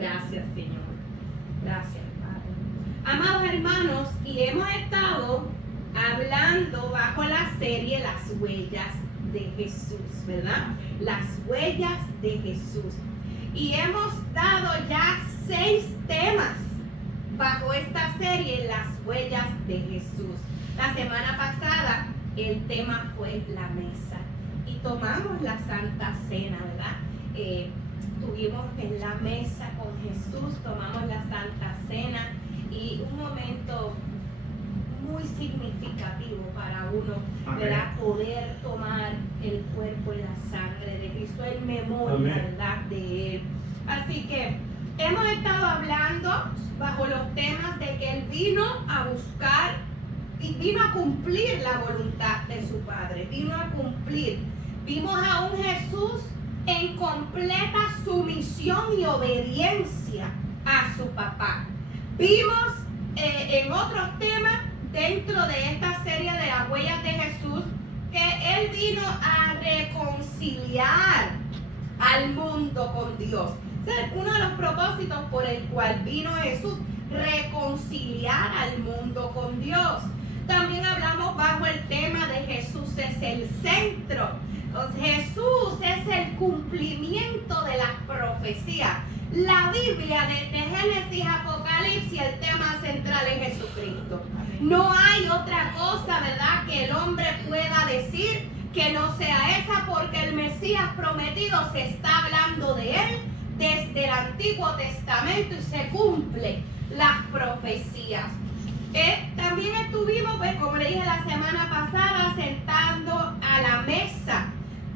Gracias, Señor. Gracias, Padre. Amados hermanos, y hemos estado hablando bajo la serie Las Huellas de Jesús, ¿verdad? Las Huellas de Jesús. Y hemos dado ya 6 temas bajo esta serie, Las Huellas de Jesús. La semana pasada el tema fue la mesa y tomamos la Santa Cena, ¿verdad? Estuvimos en la mesa con Jesús, tomamos la Santa Cena y un momento muy significativo para uno, ¿verdad? Poder tomar el cuerpo y la sangre de Cristo en memoria, ¿verdad? De Él. Así que hemos estado hablando bajo los temas de que Él vino a buscar y vino a cumplir la voluntad de su Padre, vino a cumplir. Vimos a un Jesús en completa sumisión y obediencia a su papá. Vimos en otros temas dentro de esta serie de las huellas de Jesús que Él vino a reconciliar al mundo con Dios. Ese es uno de los propósitos por el cual vino Jesús, reconciliar al mundo con Dios. También hablamos bajo el tema de Jesús es el centro. Jesús es el cumplimiento de las profecías. La Biblia, desde Génesis a Apocalipsis, el tema central es Jesucristo. No hay otra cosa, ¿verdad?, que el hombre pueda decir que no sea esa, porque el Mesías prometido se está hablando de él desde el Antiguo Testamento y se cumplen las profecías. También estuvimos, pues, como le dije la semana pasada, sentando a la mesa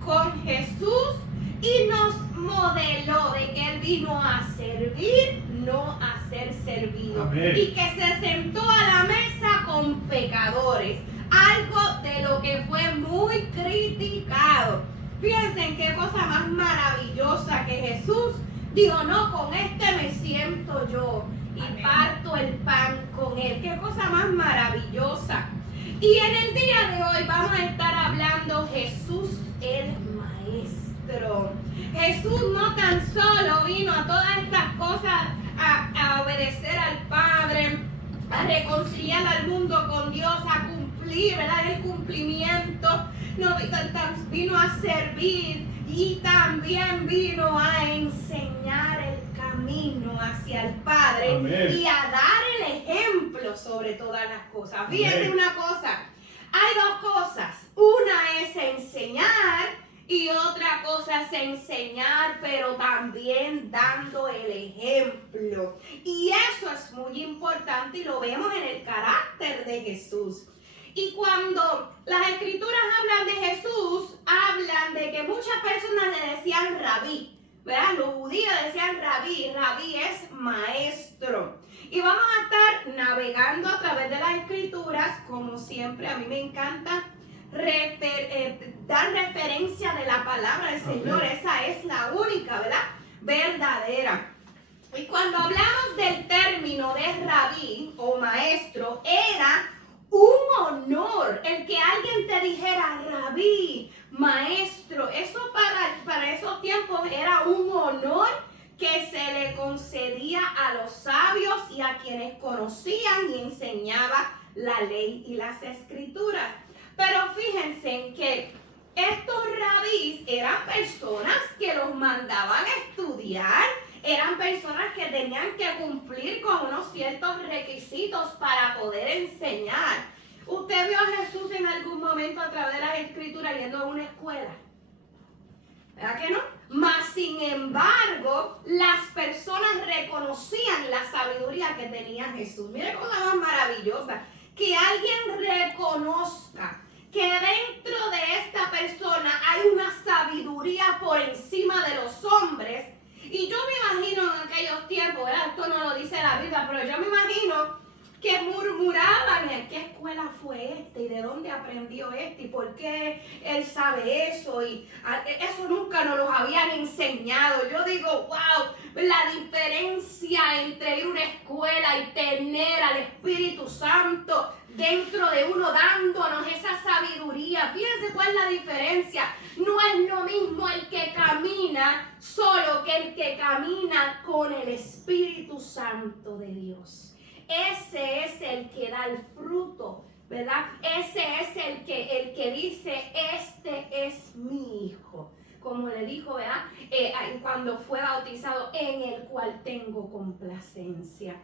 con Jesús y nos modeló de que Él vino a servir, no a ser servido. Amén. Y que se sentó a la mesa con pecadores, algo de lo que fue muy criticado. Fíjense qué cosa más maravillosa que Jesús dijo, no, con este me siento yo y amén, parto el pan con él. Qué cosa más maravillosa. Y en el día de hoy vamos a estar hablando Jesús el Maestro. Jesús no tan solo vino a todas estas cosas a obedecer al Padre, a reconciliar al mundo con Dios, a cumplir, ¿verdad?, el cumplimiento. No, vino a servir y también vino a enseñar el camino hacia el Padre. Amén. Y a dar el ejemplo sobre todas las cosas. Fíjense una cosa, hay 2 cosas. Una es enseñar y otra cosa es enseñar, pero también dando el ejemplo. Y eso es muy importante y lo vemos en el carácter de Jesús. Y cuando las escrituras hablan de Jesús, hablan de que muchas personas le decían rabí, ¿verdad? Los judíos decían rabí, rabí es maestro. Y vamos a estar navegando a través de las escrituras, como siempre. A mí me encanta dar referencia de la palabra del Señor. Okay. Esa es la única, ¿verdad?, verdadera. Y cuando hablamos del término de rabí o maestro, era un honor el que alguien te dijera rabí, maestro. Eso para esos tiempos era un honor que se le concedía a los sabios y a quienes conocían y enseñaban la ley y las escrituras. Pero fíjense que estos rabís eran personas que los mandaban a estudiar, eran personas que tenían que cumplir con unos ciertos requisitos para poder enseñar. ¿Usted vio a Jesús en algún momento a través de las escrituras yendo a una escuela? ¿Verdad que no? Mas sin embargo, las personas reconocían la sabiduría que tenía Jesús. Mire cosa más maravillosa, que alguien reconozca que dentro de esta persona hay una sabiduría por encima de los hombres. Y yo me imagino en aquellos tiempos, ¿verdad?, esto no lo dice la Biblia, pero yo me imagino que murmuraban, ¿en qué escuela fue este? ¿Y de dónde aprendió este? ¿Y por qué él sabe eso? Y eso nunca nos lo habían enseñado. Yo digo, wow, la diferencia entre ir a una escuela y tener al Espíritu Santo dentro de uno dándonos esa sabiduría. Fíjense cuál es la diferencia. No es lo mismo el que camina solo que el que camina con el Espíritu Santo de Dios. Ese es el que da el fruto, ¿verdad? Ese es el que dice, este es mi hijo. Como le dijo, ¿verdad? Cuando fue bautizado, en el cual tengo complacencia.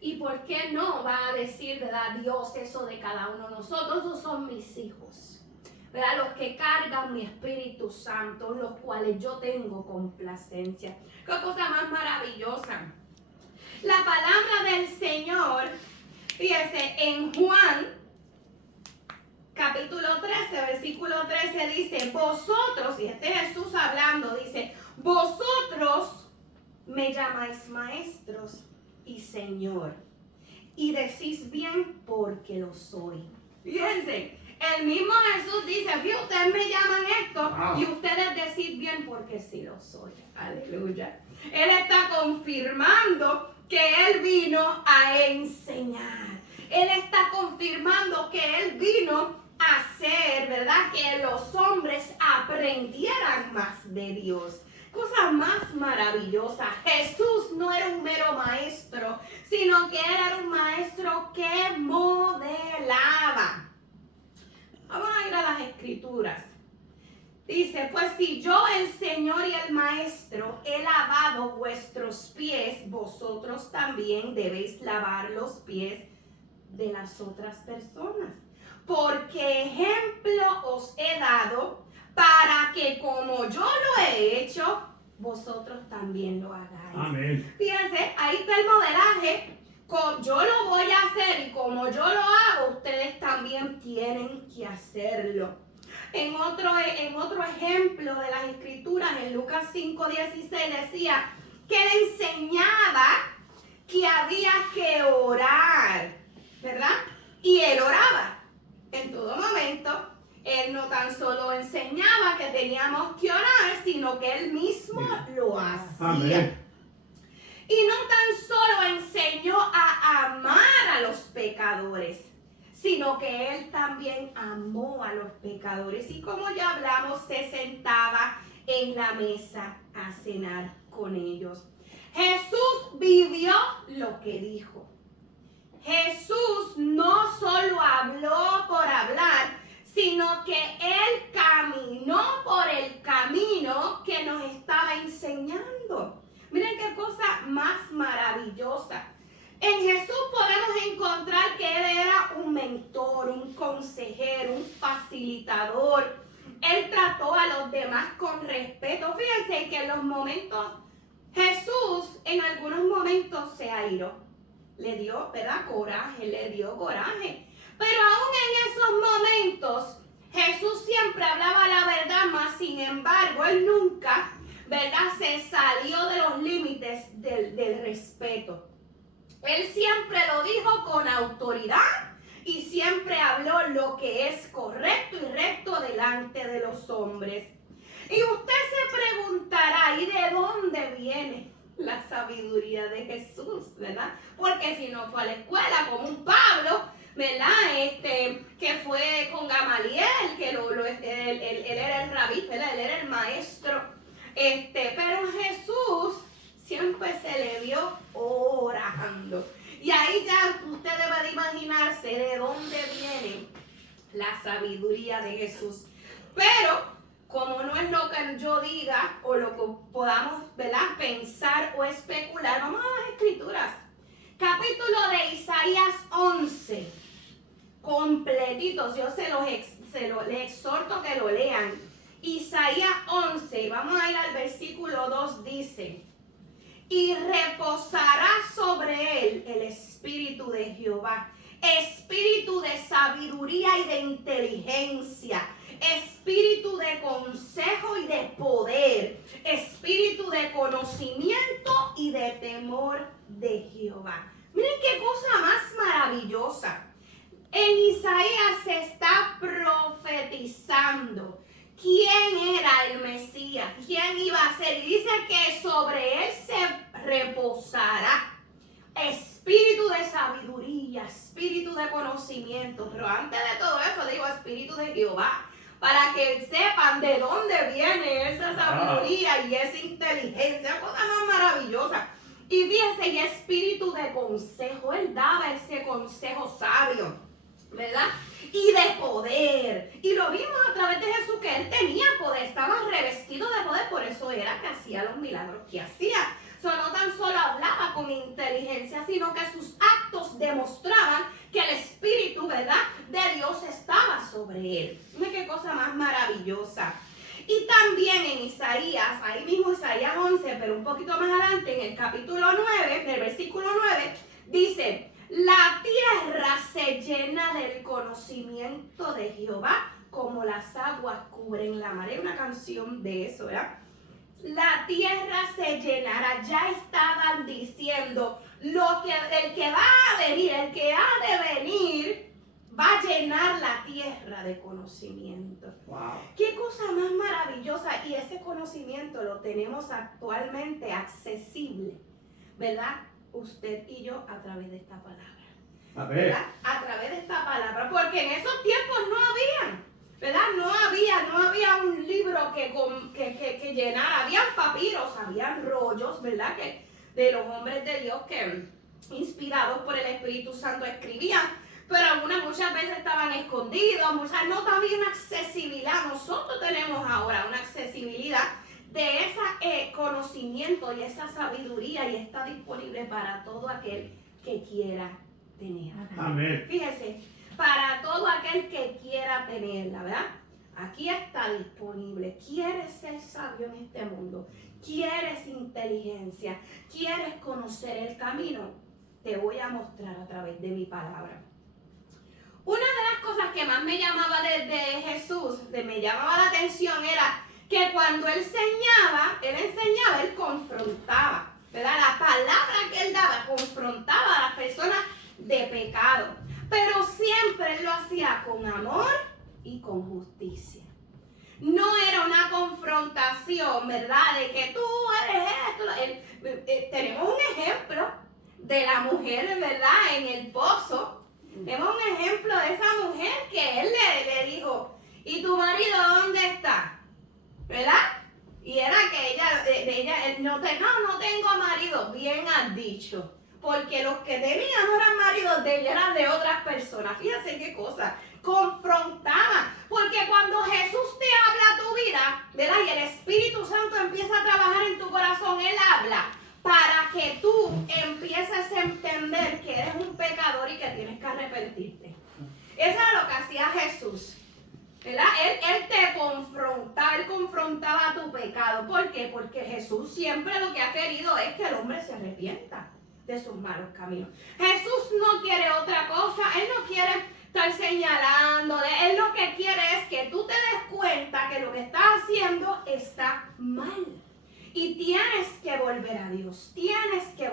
¿Y por qué no va a decir, ¿verdad? Dios eso de cada uno de nosotros? Esos son mis hijos, ¿verdad? Los que cargan mi Espíritu Santo, los cuales yo tengo complacencia. Qué cosa más maravillosa. La palabra del Señor, fíjese, en Juan, capítulo 13, versículo 13 dice, vosotros, y este es Jesús hablando, dice, vosotros me llamáis maestros y Señor, y decís bien porque lo soy. Fíjense, el mismo Jesús dice, ustedes me llaman esto y ustedes decís bien porque sí lo soy. Aleluya. Él está confirmando que Él vino a enseñar. Él está confirmando que Él vino a hacer, ¿verdad? Que los hombres aprendieran más de Dios. Cosa más maravillosa. Jesús no era un mero maestro, sino que Él era un maestro que modelaba. Vamos a ir a las Escrituras. Dice, pues si yo, el Señor y el Maestro, he lavado vuestros pies, vosotros también debéis lavar los pies de las otras personas. Porque ejemplo os he dado para que como yo lo he hecho, vosotros también lo hagáis. Amén. Fíjense, ahí está el modelaje. Yo lo voy a hacer y como yo lo hago, ustedes también tienen que hacerlo. En otro ejemplo de las Escrituras, en Lucas 5:16 decía que le enseñaba que había que orar, ¿verdad? Y él oraba en todo momento. Él no tan solo enseñaba que teníamos que orar, sino que él mismo lo hacía. Amén. Y no tan solo enseñó a amar a los pecadores, sino que él también amó a los pecadores. Y como ya hablamos, se sentaba en la mesa a cenar con ellos. Jesús vivió lo que dijo. Jesús no solo habló por hablar, sino que él caminó por el camino que nos estaba enseñando. Miren qué cosa más maravillosa. En Jesús podemos encontrar que Él era un mentor, un consejero, un facilitador. Él trató a los demás con respeto. Fíjense que en los momentos, Jesús en algunos momentos se airó. Le dio, ¿verdad? Coraje, le dio coraje. Pero aún en esos momentos, Jesús siempre hablaba la verdad, mas sin embargo, Él nunca, ¿verdad?, se salió de los límites del respeto. Él siempre lo dijo con autoridad y siempre habló lo que es correcto y recto delante de los hombres. Y usted se preguntará, ¿y de dónde viene la sabiduría de Jesús, verdad? Porque si no fue a la escuela como un Pablo, ¿verdad? Que fue con Gamaliel, que él era el rabí, ¿verdad? Él era el maestro. Pero Jesús siempre se le vio orando. Y ahí ya usted debe de imaginarse de dónde viene la sabiduría de Jesús. Pero como no es lo que yo diga o lo que podamos, ¿verdad?, pensar o especular, vamos a las Escrituras. Capítulo de Isaías 11. Completitos. Yo les exhorto que lo lean. Isaías 11. Vamos a ir al versículo 2. Dice: y reposará sobre él el espíritu de Jehová, espíritu de sabiduría y de inteligencia, espíritu de consejo y de poder, espíritu de conocimiento y de temor de Jehová. Miren qué cosa más maravillosa. maravillosa. En Isaías se está profetizando quién era el Mesías, quién iba a ser. Y dice que sobre él se reposará espíritu de sabiduría, espíritu de conocimiento. Pero antes de todo eso digo espíritu de Jehová, para que sepan de dónde viene esa sabiduría y esa inteligencia, cosa más maravillosa. Y fíjense, y espíritu de consejo, él daba ese consejo sabio, ¿verdad? Y de poder. Y lo vimos a través de Jesús, que él tenía poder, estaba revestido de poder, por eso era que hacía los milagros que hacía. No tan solo hablaba con inteligencia, sino que sus actos demostraban que el Espíritu, ¿verdad?, de Dios estaba sobre él. Mira qué cosa más maravillosa. Y también en Isaías, ahí mismo Isaías 11, pero un poquito más adelante, en el capítulo 9, en el versículo 9, dice: la tierra se llena del conocimiento de Jehová, como las aguas cubren la mar. Hay una canción de eso, ¿verdad? La tierra se llenará. Ya estaban diciendo el que va a venir, el que ha de venir, va a llenar la tierra de conocimiento. Wow. Qué cosa más maravillosa. Y ese conocimiento lo tenemos actualmente accesible, ¿verdad? Usted y yo a través de esta palabra. ¿Verdad? A través de esta palabra. Porque en esos tiempos no habían, ¿verdad? No había un libro que llenara. Habían papiros, habían rollos, ¿verdad? Que de los hombres de Dios que, inspirados por el Espíritu Santo, escribían. Pero algunas muchas veces estaban escondidos, muchas no había una accesibilidad. Nosotros tenemos ahora una accesibilidad de ese conocimiento y esa sabiduría, y está disponible para todo aquel que quiera tener. Amén. Fíjese, para todo aquel que quiera tenerla, ¿verdad? Aquí está disponible. ¿Quieres ser sabio en este mundo? ¿Quieres inteligencia? ¿Quieres conocer el camino? Te voy a mostrar a través de mi palabra. Una de las cosas que más me llamaba de Jesús, me llamaba la atención, era que cuando él enseñaba, él confrontaba, ¿verdad? La palabra que él daba confrontaba a las personas de pecado, pero siempre él lo hacía con amor y con justicia. No era una confrontación, ¿verdad? De que tú eres esto. Tenemos un ejemplo de la mujer, ¿verdad? En el pozo. Tenemos un ejemplo de esa mujer que él le dijo: ¿y tu marido dónde está? ¿Verdad? Y era que ella no tengo marido. Bien has dicho. Porque los que tenían no eran maridos de ella, eran de otras personas. Fíjense qué cosa. Confrontaba. Porque cuando Jesús te habla a tu vida, ¿verdad? Y el Espíritu Santo empieza a trabajar en tu corazón, él habla para que tú empieces a entender que eres un pecador y que tienes que arrepentirte. Eso era lo que hacía Jesús, ¿verdad? Él te confrontaba, él confrontaba tu pecado. ¿Por qué? Porque Jesús siempre lo que ha querido es que el hombre se arrepienta de sus malos caminos. Jesús no quiere otra cosa, él no quiere estar señalando, él lo que quiere es que tú te des cuenta que lo que estás haciendo está mal. Y tienes que volver a Dios, tienes que,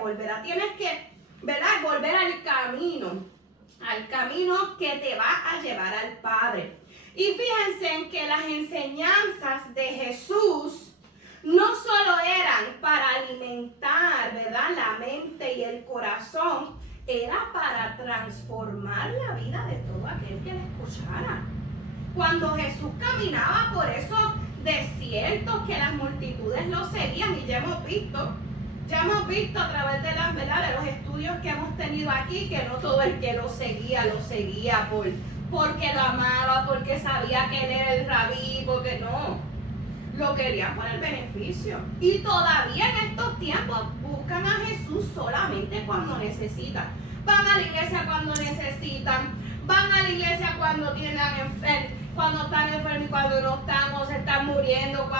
¿verdad?, volver al camino que te va a llevar al Padre. Y fíjense en que las enseñanzas de Jesús no solo eran para alimentar, ¿verdad?, la mente y el corazón, era para transformar la vida de todo aquel que le escuchara. Cuando Jesús caminaba por esos desiertos que las multitudes lo seguían, y ya hemos visto a través de las, ¿verdad?, de los estudios que hemos tenido aquí, que no todo el que lo seguía porque lo amaba, porque sabía que él era el rabí, porque no, lo querían por el beneficio. Y todavía en estos tiempos buscan a Jesús solamente cuando necesitan. Van a la iglesia cuando necesitan, van a la iglesia cuando cuando están enfermos y cuando no están, o se están muriendo,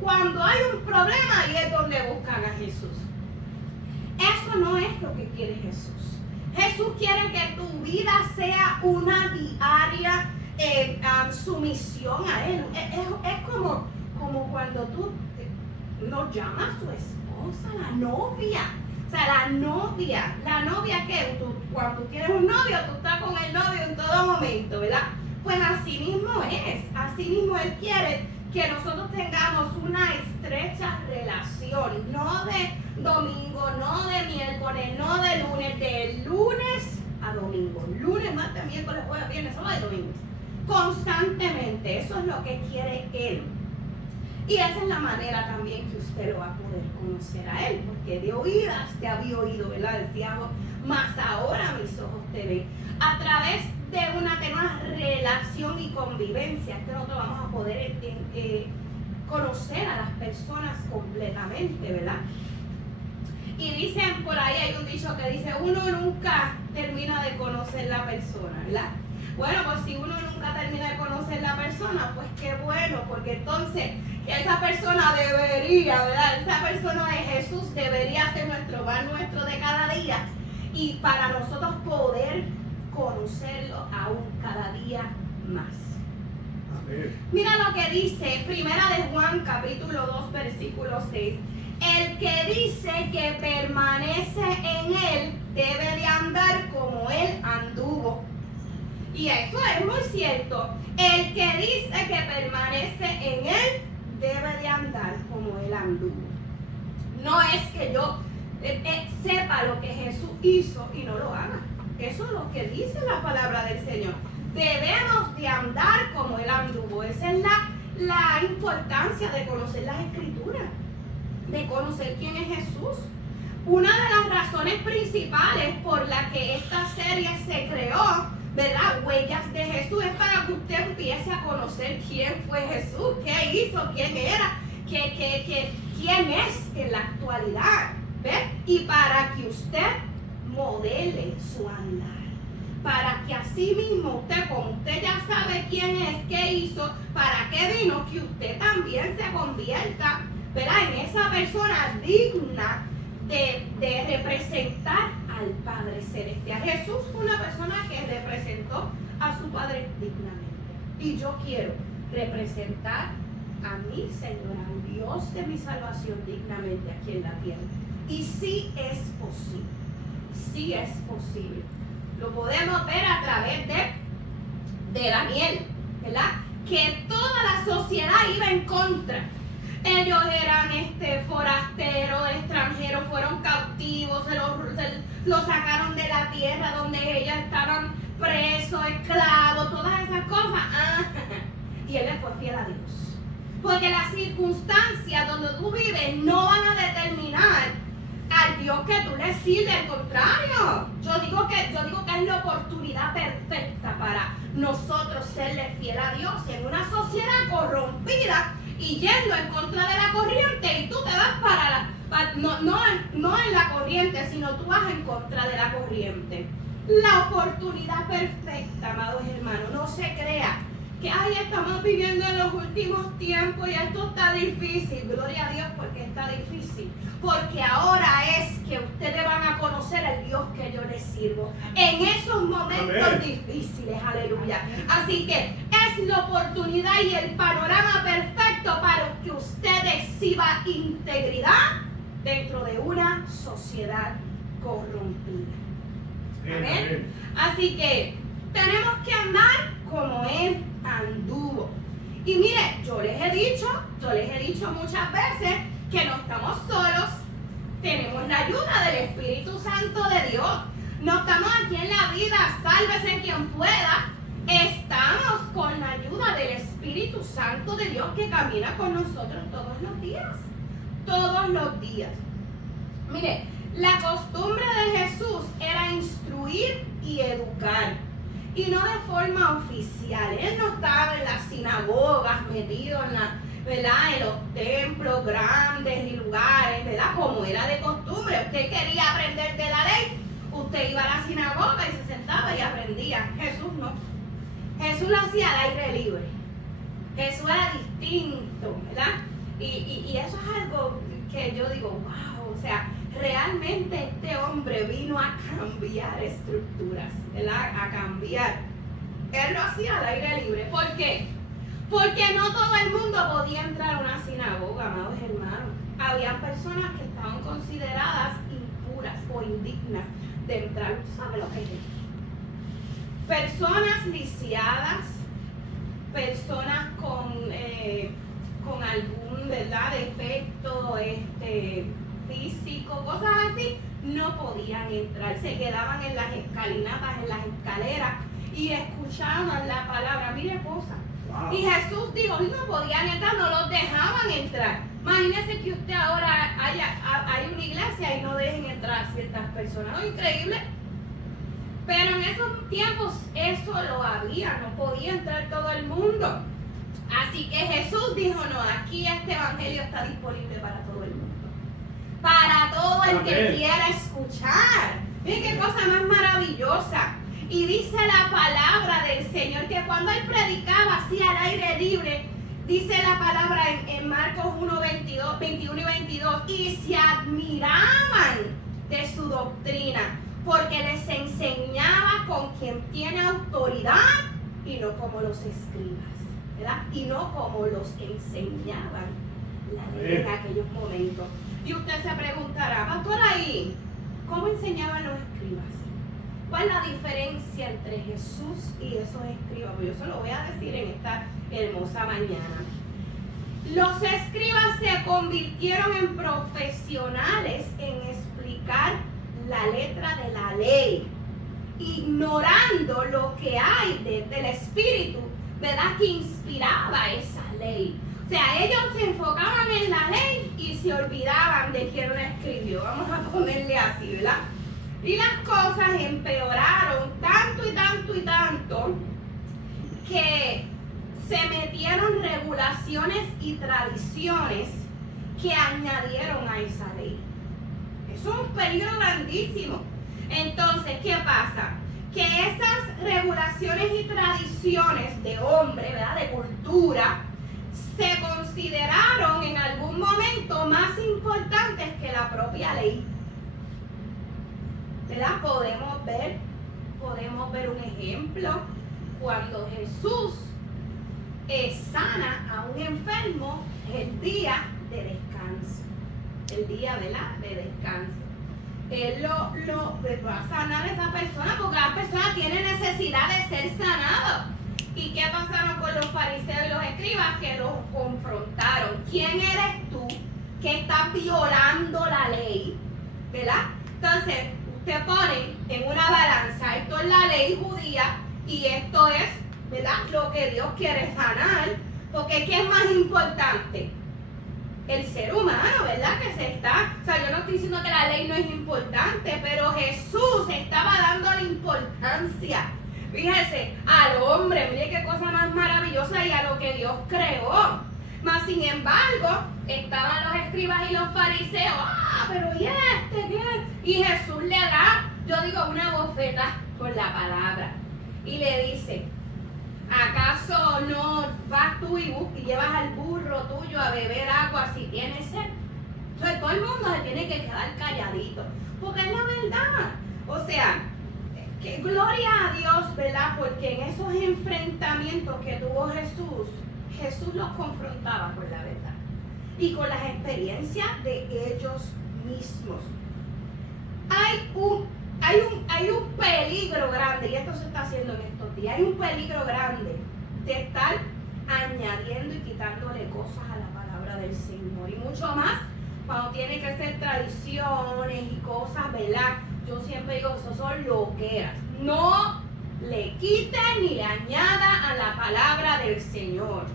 cuando hay un problema, ahí es donde buscan a Jesús. Eso no es lo que quiere Jesús. Jesús quiere que tu vida sea una diaria sumisión a Él. Es como cuando tú nos llamas a su esposa, la novia. O sea, la novia que cuando tú tienes un novio, tú estás con el novio en todo momento, ¿verdad? Pues así mismo Él quiere que nosotros tengamos una estrecha relación, no de domingo, no de miércoles, no de lunes, de lunes a domingo, lunes, martes, miércoles, jueves, viernes, sábado y domingo, constantemente. Eso es lo que quiere Él. Y esa es la manera también que usted lo va a poder conocer a Él, porque de oídas te había oído, ¿verdad? Decía, mas ahora mis ojos te ven. A través de una relación y convivencia que nosotros vamos a poder conocer a las personas completamente, ¿verdad? Y dicen, por ahí hay un dicho que dice, uno nunca termina de conocer la persona, ¿verdad? Bueno, pues si uno nunca termina de conocer la persona, pues qué bueno, porque entonces esa persona debería, ¿verdad? Esa persona de Jesús debería ser nuestro pan nuestro de cada día, y para nosotros poder conocerlo aún cada día más. Amén. Mira lo que dice Primera de Juan capítulo 2 versículo 6. El que dice que permanece en Él debe de andar como Él anduvo. Y eso es muy cierto. El que dice que permanece en Él debe de andar como Él anduvo. No es que yo sepa lo que Jesús hizo y no lo haga. Eso es lo que dice la palabra del Señor. Debemos de andar como Él anduvo. Esa es la importancia de conocer las Escrituras, de conocer quién es Jesús. Una de las razones principales por la que esta serie se creó, ¿verdad? Huellas de Jesús, es para que usted empiece a conocer quién fue Jesús, qué hizo, quién era, quién es en la actualidad, ¿ves? Y para que usted modele su andar, para que así mismo usted, como usted ya sabe quién es, qué hizo, para qué vino, que usted también se convierta, ¿verdad?, en esa persona digna de representar al Padre Celestial. Jesús fue una persona que representó a su Padre dignamente. Y yo quiero representar a mi Señor, al Dios de mi salvación dignamente aquí en la tierra. Y sí es posible. Sí es posible. Lo podemos ver a través de Daniel, ¿verdad? Que toda la sociedad iba en contra. Ellos eran forasteros, extranjeros, fueron cautivos, los sacaron de la tierra donde ellos estaban presos, esclavos, todas esas cosas. Y él le fue fiel a Dios. Porque las circunstancias donde tú vives no van a determinar al Dios que tú le sirves. Al contrario, yo digo que es la oportunidad perfecta para nosotros serle fiel a Dios en una sociedad corrompida y yendo en contra de la corriente, y tú te vas no en la corriente, sino tú vas en contra de la corriente. La oportunidad perfecta, amados hermanos. No se crea que estamos viviendo en los últimos tiempos y esto está difícil. Gloria a Dios, porque está difícil. Porque ahora es que ustedes van a conocer al Dios que yo les sirvo en esos momentos difíciles. Aleluya. Así que es la oportunidad y el panorama perfecto para que usted exhiba integridad dentro de una sociedad corrompida. Amén. Así que tenemos que andar como Él anduvo. Y mire, yo les he dicho muchas veces que no estamos solos. Tenemos la ayuda del Espíritu Santo de Dios. No estamos aquí en la vida, sálvese quien pueda. Estamos con la ayuda del Espíritu Santo de Dios que camina con nosotros todos los días. Todos los días. Mire, la costumbre de Jesús era instruir y educar. Y no de forma oficial. Él no estaba en las sinagogas metido en los templos grandes y lugares, ¿verdad? Como era de costumbre. Usted quería aprender de la ley, usted iba a la sinagoga y se sentaba y aprendía. Jesús no. Jesús lo hacía al aire libre. Jesús era distinto, ¿verdad? Y eso es algo que yo digo, wow, o sea, realmente este hombre vino a cambiar estructuras, ¿verdad? A cambiar. Él lo hacía al aire libre. ¿Por qué? Porque no todo el mundo podía entrar a una sinagoga, amados hermanos. Había personas que estaban consideradas impuras. dignas de entrar. ¿Usted sabe lo que es eso? Personas lisiadas, personas con algún, ¿verdad?, defecto físico, cosas así, no podían entrar, se quedaban en las escalinatas, en las escaleras y escuchaban la palabra. Mire cosas. Wow. Y Jesús dijo, no podían entrar, no los dejaban entrar. Imagínese que usted ahora hay una iglesia y no dejen entrar ciertas personas. ¿No? Increíble. Pero en esos tiempos eso lo había, no podía entrar todo el mundo. Así que Jesús dijo, no, aquí este evangelio está disponible para todo el mundo. Para todo el que quiera escuchar. Miren qué cosa más maravillosa. Y dice la palabra del Señor que cuando Él predicaba así al aire libre, dice la palabra en Marcos 1, 21 y 22, y se admiraban de su doctrina, porque les enseñaba con quien tiene autoridad y no como los escribas, ¿verdad? Y no como los enseñaban la ley en aquellos momentos. Y usted se preguntará, pastor, ahí, ¿cómo enseñaban los escribas? ¿Cuál es la diferencia entre Jesús y esos escribas? Pues yo se lo voy a decir en esta hermosa mañana. Los escribas se convirtieron en profesionales en explicar la letra de la ley, ignorando lo que hay del Espíritu, ¿verdad?, que inspiraba esa ley. O sea, ellos se enfocaban en la ley y se olvidaban de quién la escribió. Vamos a ponerle así, ¿verdad? Y las cosas empeoraron tanto y tanto y tanto que se metieron regulaciones y tradiciones que añadieron a esa ley. Eso es un peligro grandísimo. Entonces, ¿qué pasa? Que esas regulaciones y tradiciones de hombre, ¿verdad?, de cultura, se consideraron en algún momento más importantes que la propia ley. ¿Verdad? Podemos ver un ejemplo cuando Jesús sana a un enfermo el día de descanso. El día, ¿verdad?, de descanso. Él lo va a sanar a esa persona porque la persona tiene necesidad de ser sanada. ¿Y qué pasaron con los fariseos y los escribas? Que los confrontaron. ¿Quién eres tú que estás violando la ley? ¿Verdad? Entonces, usted pone en una balanza, esto es la ley judía y esto es, ¿verdad?, lo que Dios quiere sanar. Porque ¿qué es más importante? El ser humano, ¿verdad? Que se está, o sea, yo no estoy diciendo que la ley no es importante, pero Jesús estaba dando la importancia, fíjese, al hombre. Mire qué cosa más maravillosa, y a lo que Dios creó. Mas sin embargo, estaban los escribas y los fariseos, pero ¿y este qué? Y Jesús le da, yo digo, una bofeta con la palabra y le dice, ¿acaso no vas tú y llevas al burro tuyo a beber agua si tienes sed? Entonces todo el mundo se tiene que quedar calladito, porque es la verdad. O sea, que gloria a Dios, ¿verdad? Porque en esos enfrentamientos que tuvo Jesús los confrontaba con la verdad y con las experiencias de ellos mismos. Hay un peligro grande, y esto se está haciendo en estos días, hay un peligro grande de estar añadiendo y quitándole cosas a la palabra del Señor, y mucho más cuando tiene que ser tradiciones y cosas, ¿verdad? Yo siempre digo, eso son loqueras. No le quite ni le añada a la palabra del Señor.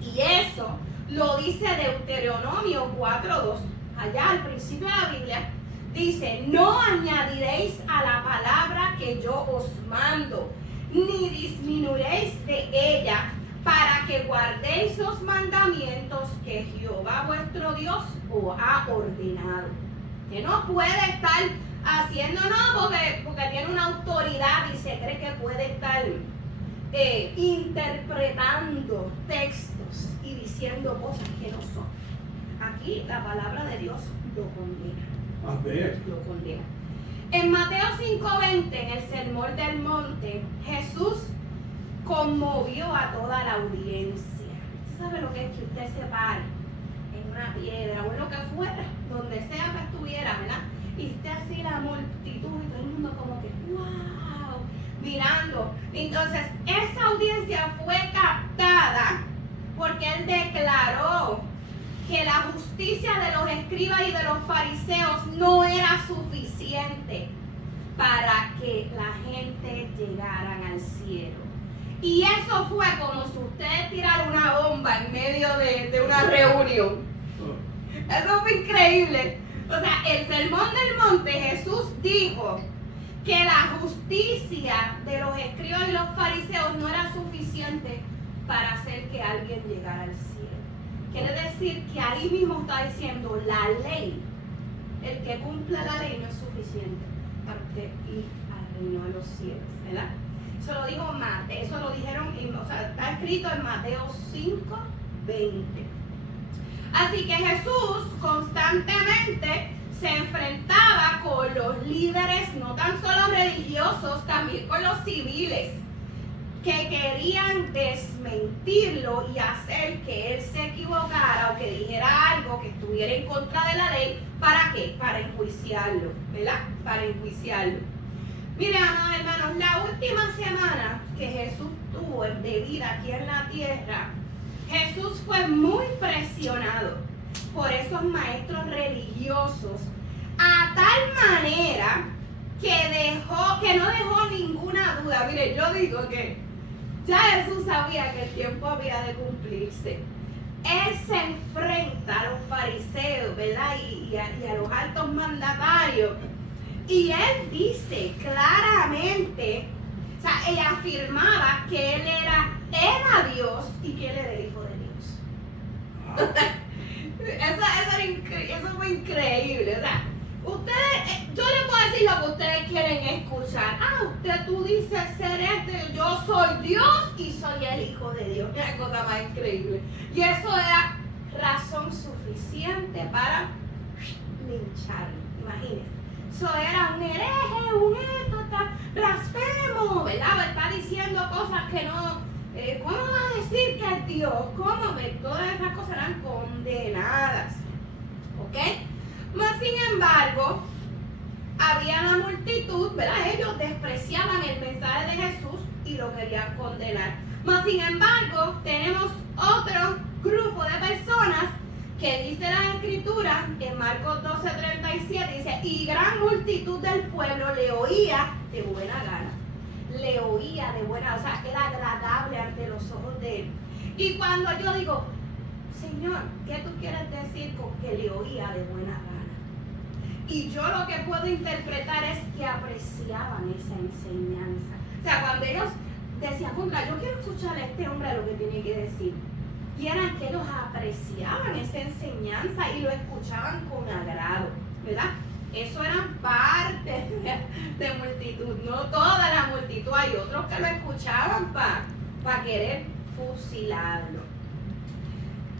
Y eso lo dice Deuteronomio 4:2, allá al principio de la Biblia. Dice, no añadiréis a la palabra que yo os mando, ni disminuiréis de ella, para que guardéis los mandamientos que Jehová vuestro Dios os ha ordenado. Que no puede estar haciendo, no, porque tiene una autoridad y se cree que puede estar interpretando textos y diciendo cosas que no son. Aquí la palabra de Dios lo condena. Lo condena. En Mateo 5:20, en el Sermón del Monte, Jesús conmovió a toda la audiencia. ¿Usted sabe lo que es que usted se pare en una piedra o en lo que fuera, donde sea que estuviera, ¿verdad? Y esté así la multitud mundo como que, wow, mirando. Entonces, esa audiencia fue captada porque él declaró que la justicia de los escribas y de los fariseos no era suficiente para que la gente llegara al cielo. Y eso fue como si ustedes tiraran una bomba en medio de una reunión. Eso fue increíble. O sea, el sermón del monte, Jesús dijo que la justicia de los escribas y los fariseos no era suficiente para hacer que alguien llegara al cielo. Quiere decir que ahí mismo está diciendo la ley. El que cumpla la ley no es suficiente para usted ir al reino de los cielos, ¿verdad? Eso lo dijo Mateo, eso lo dijeron, o sea, está escrito en Mateo 5:20. Así que Jesús constantemente se enfrentaba con los líderes, no tan solo religiosos, también con los civiles, que querían desmentirlo y hacer que él se equivocara o que dijera algo que estuviera en contra de la ley. ¿Para qué? Para enjuiciarlo, ¿verdad? Para enjuiciarlo. Miren, amados hermanos, la última semana que Jesús tuvo de vida aquí en la tierra, Jesús fue muy presionado por esos maestros religiosos a tal manera que no dejó ninguna duda. Mire, yo digo que ya Jesús sabía que el tiempo había de cumplirse. Él se enfrenta a los fariseos, ¿verdad? Y a los altos mandatarios. Y él dice claramente, o sea, ella afirmaba que él era Dios y que él era el Hijo de Dios. Eso fue increíble. O sea, ustedes, yo les puedo decir lo que ustedes quieren escuchar. Tú dices ser yo soy Dios y soy el Hijo de Dios. Es la cosa más increíble. Y eso era razón suficiente para lincharlo. Imagínense. Eso era un hereje, un blasfemo, ¿verdad? Está diciendo cosas que no. ¿Cómo va a decir que es Dios? ¿Cómo? Todas esas cosas eran condenadas. ¿Ok? Mas sin embargo, había una multitud, ¿verdad? Ellos despreciaban el mensaje de Jesús y lo querían condenar. Mas sin embargo, tenemos otro grupo de personas que dice la Escritura en Marcos 12:37, dice, y gran multitud del pueblo le oía de buena gana. Le oía de buena, o sea, era agradable ante los ojos de él. Y cuando yo digo, Señor, ¿qué tú quieres decir con que le oía de buena gana? Y yo lo que puedo interpretar es que apreciaban esa enseñanza. O sea, cuando ellos decían, yo quiero escuchar a este hombre lo que tiene que decir. Y eran que ellos apreciaban esa enseñanza y lo escuchaban con agrado, ¿verdad? Eso era parte de multitud, no toda la multitud. Hay otros que lo escuchaban para querer fusilarlo.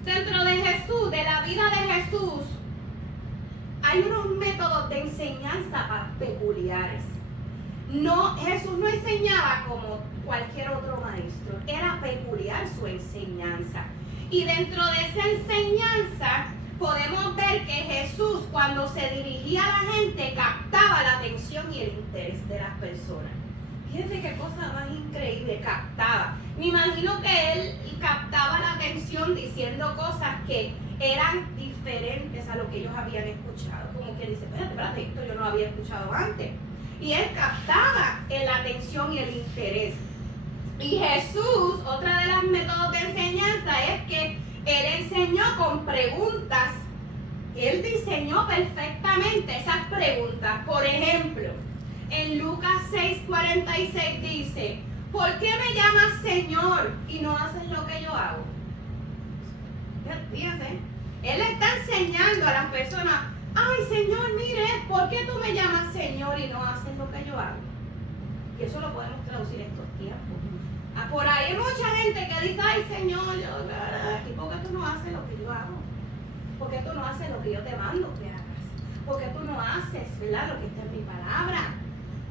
Dentro de Jesús, de la vida de Jesús, hay unos métodos de enseñanza peculiares. Jesús no enseñaba como cualquier otro maestro, era peculiar su enseñanza. Y dentro de esa enseñanza podemos ver que Jesús, cuando se dirigía a la gente, captaba la atención y el interés de las personas. Fíjense qué cosa más increíble, captaba. Me imagino que él captaba la atención diciendo cosas que eran diferentes a lo que ellos habían escuchado. Como que dice, espérate, esto yo no lo había escuchado antes. Y él captaba la atención y el interés. Y Jesús, otra de las métodos de enseñanza es que él enseñó con preguntas. Él diseñó perfectamente esas preguntas. Por ejemplo, en Lucas 6:46 dice, ¿por qué me llamas Señor y no haces lo que yo hago? Fíjense, él está enseñando a las personas, ay Señor, mire, ¿por qué tú me llamas Señor y no haces lo que yo hago? Y eso lo podemos traducir en estos tiempos. Por ahí hay mucha gente que dice, ay Señor, ¿y por qué tú no haces lo que yo hago? ¿Por qué tú no haces lo que yo te mando que hagas? ¿Por qué tú no haces, ¿verdad?, lo que está en mi palabra?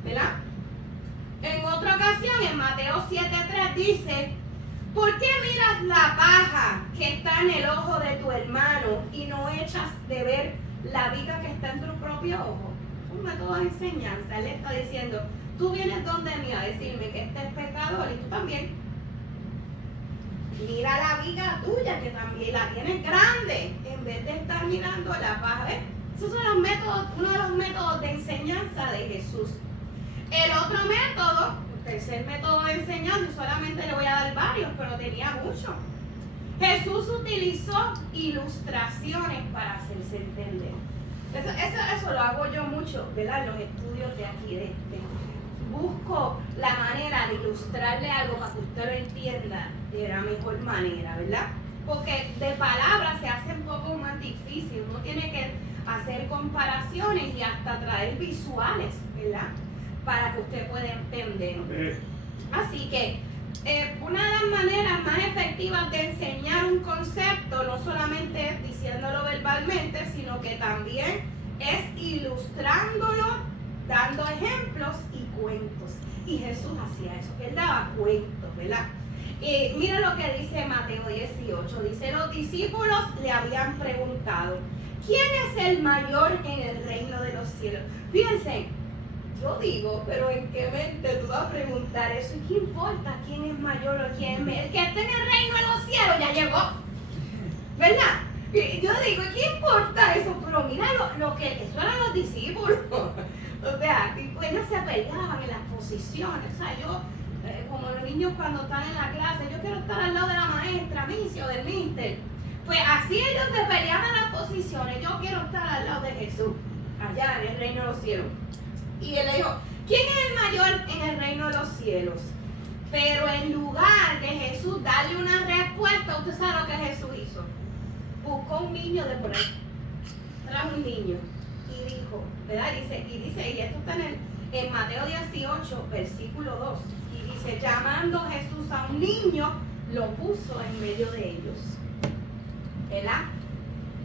¿Verdad? En otra ocasión, en Mateo 7:3 dice, ¿por qué miras la paja que está en el ojo de tu hermano y no echas de ver la viga que está en tu propio ojo? Eso un método de enseñanza. Él está diciendo, tú vienes donde mí a decirme que este es pecador y tú también. Mira la viga tuya que también la tienes grande, en vez de estar mirando la paja. Esos son los métodos, uno de los métodos de enseñanza de Jesús. El otro método, el tercer método de enseñanza, solamente le voy a dar varios, pero tenía muchos. Jesús utilizó ilustraciones para hacerse entender. Eso lo hago yo mucho, ¿verdad? En los estudios de aquí. Busco la manera de ilustrarle algo para que usted lo entienda de la mejor manera, ¿verdad? Porque de palabras se hace un poco más difícil. Uno tiene que hacer comparaciones y hasta traer visuales, ¿verdad? Para que usted pueda entender. Así que una de las maneras más efectivas de enseñar un concepto no solamente es diciéndolo verbalmente, sino que también es ilustrándolo, dando ejemplos y cuentos. Y Jesús hacía eso, él daba cuentos, ¿verdad? Mira lo que dice Mateo 18, dice, los discípulos le habían preguntado, ¿quién es el mayor en el reino de los cielos? Fíjense, yo digo, pero ¿en qué mente tú vas a preguntar eso? ¿Y qué importa quién es mayor o quién es menor? El que esté en el reino de los cielos ya llegó, ¿verdad? Yo digo, ¿qué importa eso? Pero mira lo que eso eran los discípulos. O sea, ellos se peleaban en las posiciones. O sea, yo, como los niños cuando están en la clase, yo quiero estar al lado de la maestra, Micio, del mister. Pues así ellos se peleaban en las posiciones. Yo quiero estar al lado de Jesús, allá en el reino de los cielos. Y él le dijo, ¿quién es el mayor en el reino de los cielos? Pero en lugar de Jesús darle una respuesta, usted sabe lo que Jesús hizo. Buscó un niño de por ahí. Trajo un niño. Y dijo, ¿verdad? Y esto está en Mateo 18, versículo 2. Y dice, llamando Jesús a un niño, lo puso en medio de ellos. ¿Verdad?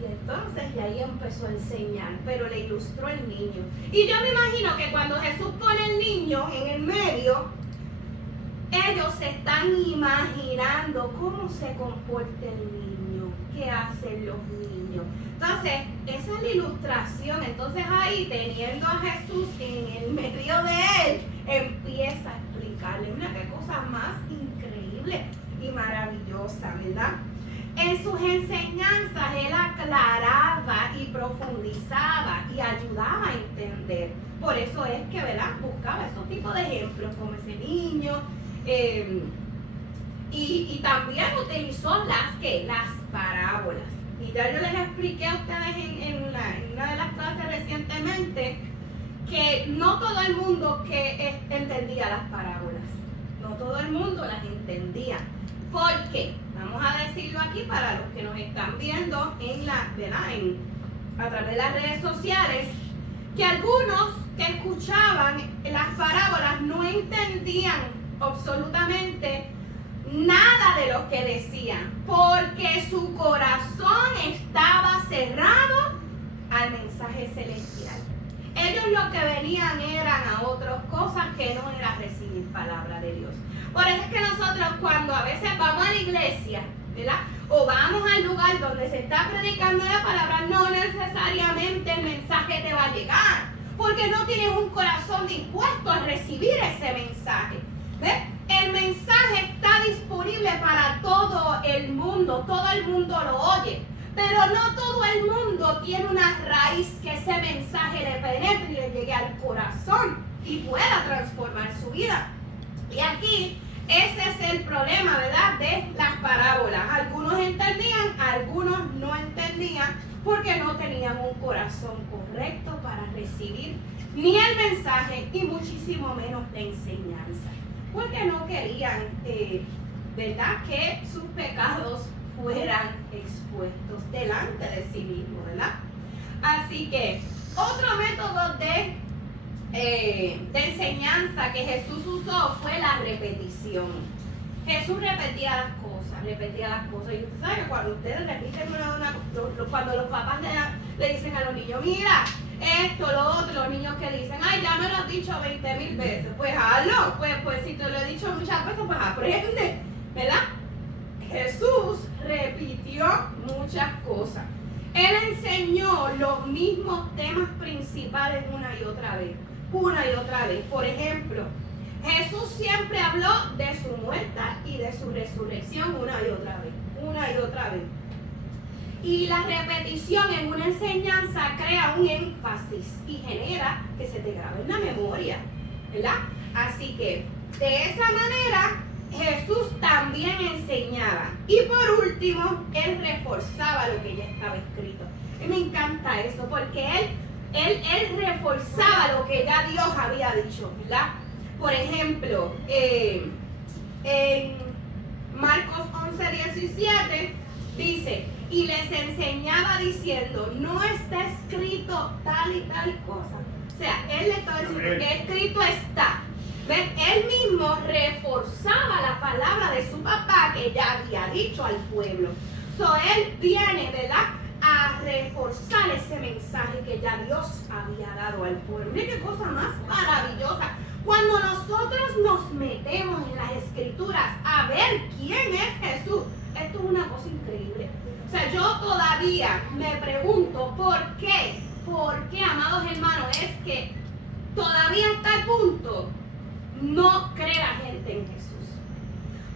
Y entonces, y ahí empezó a enseñar, pero le ilustró el niño. Y yo me imagino que cuando Jesús pone el niño en el medio, ellos se están imaginando cómo se comporta el niño, qué hacen los niños. Entonces, esa es la ilustración. Entonces ahí, teniendo a Jesús en el medio de él, empieza a explicarle. Mira qué cosa más increíble y maravillosa, ¿verdad? En sus enseñanzas él aclaraba y profundizaba y ayudaba a entender. Por eso es que, ¿verdad?, buscaba esos tipos de ejemplos como ese niño. Y también utilizó las parábolas. Y ya yo les expliqué a ustedes en una de las clases recientemente que no todo el mundo entendía las parábolas. No todo el mundo las entendía. ¿Por qué? Vamos a decirlo aquí para los que nos están viendo a través de las redes sociales, que algunos que escuchaban las parábolas no entendían absolutamente nada de lo que decían, porque su corazón estaba cerrado al mensaje celestial. Ellos lo que venían eran a otras cosas que no era recibir palabra de Dios. Por eso es que nosotros cuando a veces vamos a la iglesia, ¿verdad?, o vamos al lugar donde se está predicando la palabra, no necesariamente el mensaje te va a llegar, porque no tienes un corazón dispuesto a recibir ese mensaje. ¿Ves? El mensaje está disponible para todo el mundo lo oye, pero no todo el mundo tiene una raíz que ese mensaje le penetre y le llegue al corazón y pueda transformar su vida. Y aquí ese es el problema, ¿verdad?, de las parábolas. Algunos entendían, algunos no entendían, porque no tenían un corazón correcto para recibir ni el mensaje y muchísimo menos la enseñanza. Porque no querían, ¿verdad?, que sus pecados fueran expuestos delante de sí mismos, ¿verdad? Así que otro método de enseñanza que Jesús usó fue la repetición. Jesús repetía las cosas. Y usted sabe que cuando ustedes repiten cuando los papás le dicen a los niños, mira, esto, lo otro, los niños que dicen, ay, ya me lo has dicho 20,000 veces, pues hazlo, pues si te lo he dicho muchas veces, pues aprende, ¿verdad? Jesús repitió muchas cosas. Él enseñó los mismos temas principales una y otra vez. Por ejemplo, Jesús siempre habló de su muerte y de su resurrección una y otra vez. Y la repetición en una enseñanza crea un énfasis y genera que se te grabe en la memoria, ¿verdad? Así que de esa manera Jesús también enseñaba. Y por último, Él reforzaba lo que ya estaba escrito. Y me encanta eso porque Él reforzaba lo que ya Dios había dicho, ¿verdad? Por ejemplo, en Marcos 11:17 dice, y les enseñaba diciendo, no está escrito tal y tal cosa. O sea, Él le estaba diciendo que escrito está. ¿Ven? Él mismo reforzaba la palabra de su papá que ya había dicho al pueblo. Él viene, ¿verdad?, a reforzar ese mensaje que ya Dios había dado al pueblo. Mira qué cosa más maravillosa. Cuando nosotros nos metemos en las escrituras a ver quién es Jesús, esto es una cosa increíble. O sea, yo todavía me pregunto por qué, amados hermanos, es que todavía hasta el punto no cree la gente en Jesús.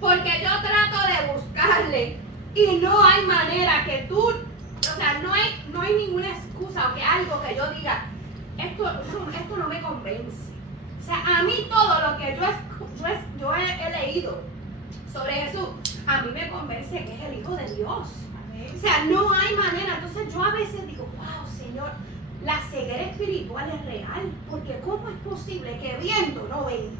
Porque yo trato de buscarle y no hay manera que tú, o sea, no hay ninguna excusa o que algo que yo diga, esto no me convence. O sea, a mí todo lo que yo he leído sobre Jesús, a mí me convence que es el Hijo de Dios. O sea, no hay manera. Entonces yo a veces digo, wow, Señor, la ceguera espiritual es real. Porque ¿cómo es posible que viendo no ven?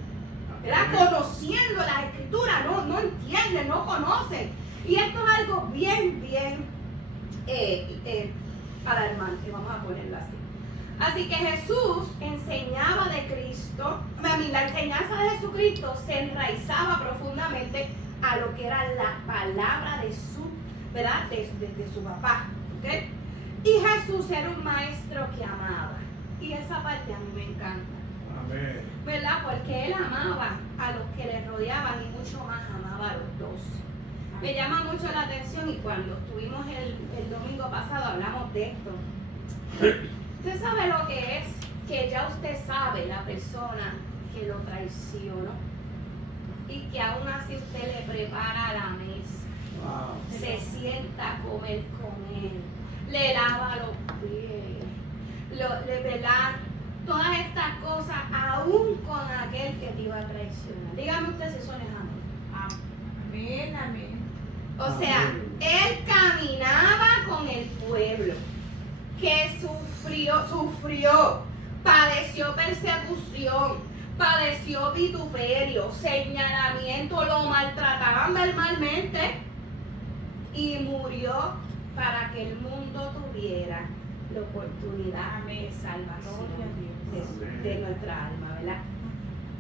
¿Verdad? Conociendo las escrituras, no entienden, no conocen. Y esto es algo bien alarmante, vamos a ponerlo así. Así que Jesús enseñaba de Cristo, la enseñanza de Jesucristo se enraizaba profundamente a lo que era la palabra de su, ¿verdad?, de su papá, ¿okay? Y Jesús era un maestro que amaba. Y esa parte a mí me encanta. Amén. ¿Verdad? Porque él amaba a los que le rodeaban y mucho más amaba a los dos. Me llama mucho la atención y cuando estuvimos el domingo pasado hablamos de esto. Usted sabe lo que es que ya usted sabe la persona que lo traicionó y que aún así usted le prepara la mesa. Wow. Se sienta a comer con él, le lava los pies, ¿verdad? Todas estas cosas, aún con aquel que te iba a traicionar. Dígame usted si eso no es amor. Amén, amén. O sea, él caminaba con el pueblo que sufrió, padeció persecución, padeció vituperio, señalamiento, lo maltrataban verbalmente y murió para que el mundo tuviera la oportunidad de salvación de nuestra alma, ¿verdad?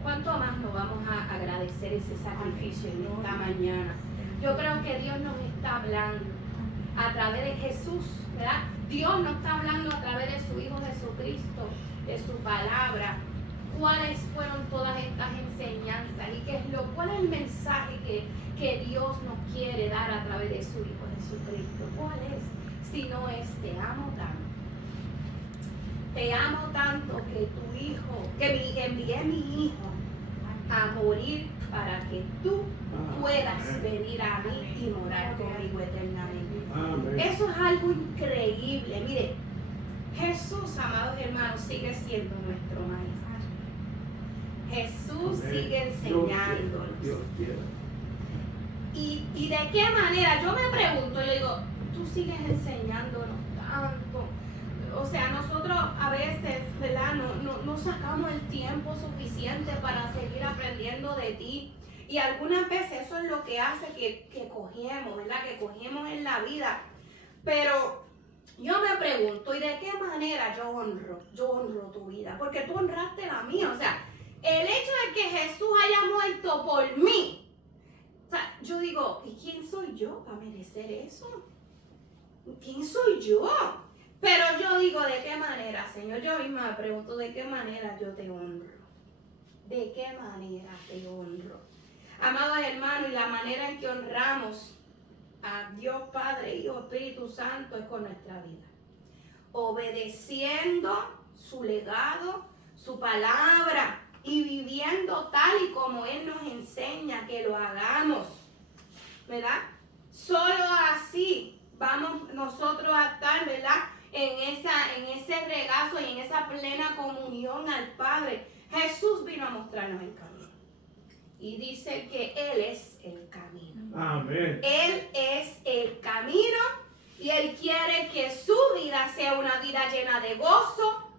¿Cuánto más nos vamos a agradecer ese sacrificio en esta mañana? Yo creo que Dios nos está hablando a través de Jesús, ¿verdad? Dios nos está hablando a través de su Hijo Jesucristo, de su palabra. ¿Cuáles fueron todas estas enseñanzas? Y cuál es el mensaje que Dios nos quiere dar a través de su Hijo Jesucristo? ¿Cuál es? Si no es, te amo tanto. Te amo tanto que tu Hijo, que envié a mi Hijo a morir para que tú puedas venir a mí y morar conmigo eternamente. Amén. Eso es algo increíble. Mire, Jesús, amados hermanos, sigue siendo nuestro maestro. Jesús sigue enseñándonos. ¿Y de qué manera? Yo me pregunto, yo digo, tú sigues enseñándonos tanto. O sea, nosotros a veces, ¿verdad?, no sacamos el tiempo suficiente para seguir aprendiendo de ti. Y algunas veces eso es lo que hace que cogemos, ¿verdad?, que cogemos en la vida. Pero yo me pregunto, ¿y de qué manera yo honro tu vida? Porque tú honraste la mía. O sea, el hecho de que Jesús haya muerto por mí, o sea, yo digo, ¿y quién soy yo para merecer eso? ¿Quién soy yo? Pero yo digo, ¿de qué manera, Señor? Yo misma me pregunto, ¿de qué manera yo te honro? ¿De qué manera te honro? Amados hermanos, y la manera en que honramos a Dios Padre, Hijo, Espíritu Santo es con nuestra vida. Obedeciendo su legado, su palabra y viviendo tal y como Él nos enseña que lo hagamos, ¿verdad? Solo así vamos nosotros a estar, ¿verdad? En ese regazo y en esa plena comunión al Padre. Jesús vino a mostrarnos el camino. Y dice que Él es el camino. Amén. Él es el camino y Él quiere que su vida sea una vida llena de gozo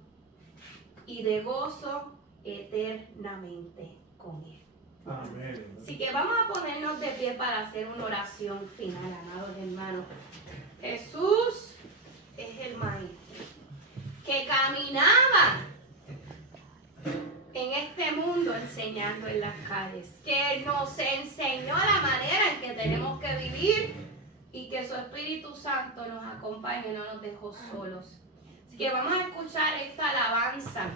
y de gozo eternamente con Él. Amén. Así que vamos a ponernos de pie para hacer una oración final, amados hermanos. Jesús es el maestro que caminaba en este mundo enseñando en las calles, que nos enseñó la manera en que tenemos que vivir y que su Espíritu Santo nos acompañe y no nos dejó solos. Así que vamos a escuchar esta alabanza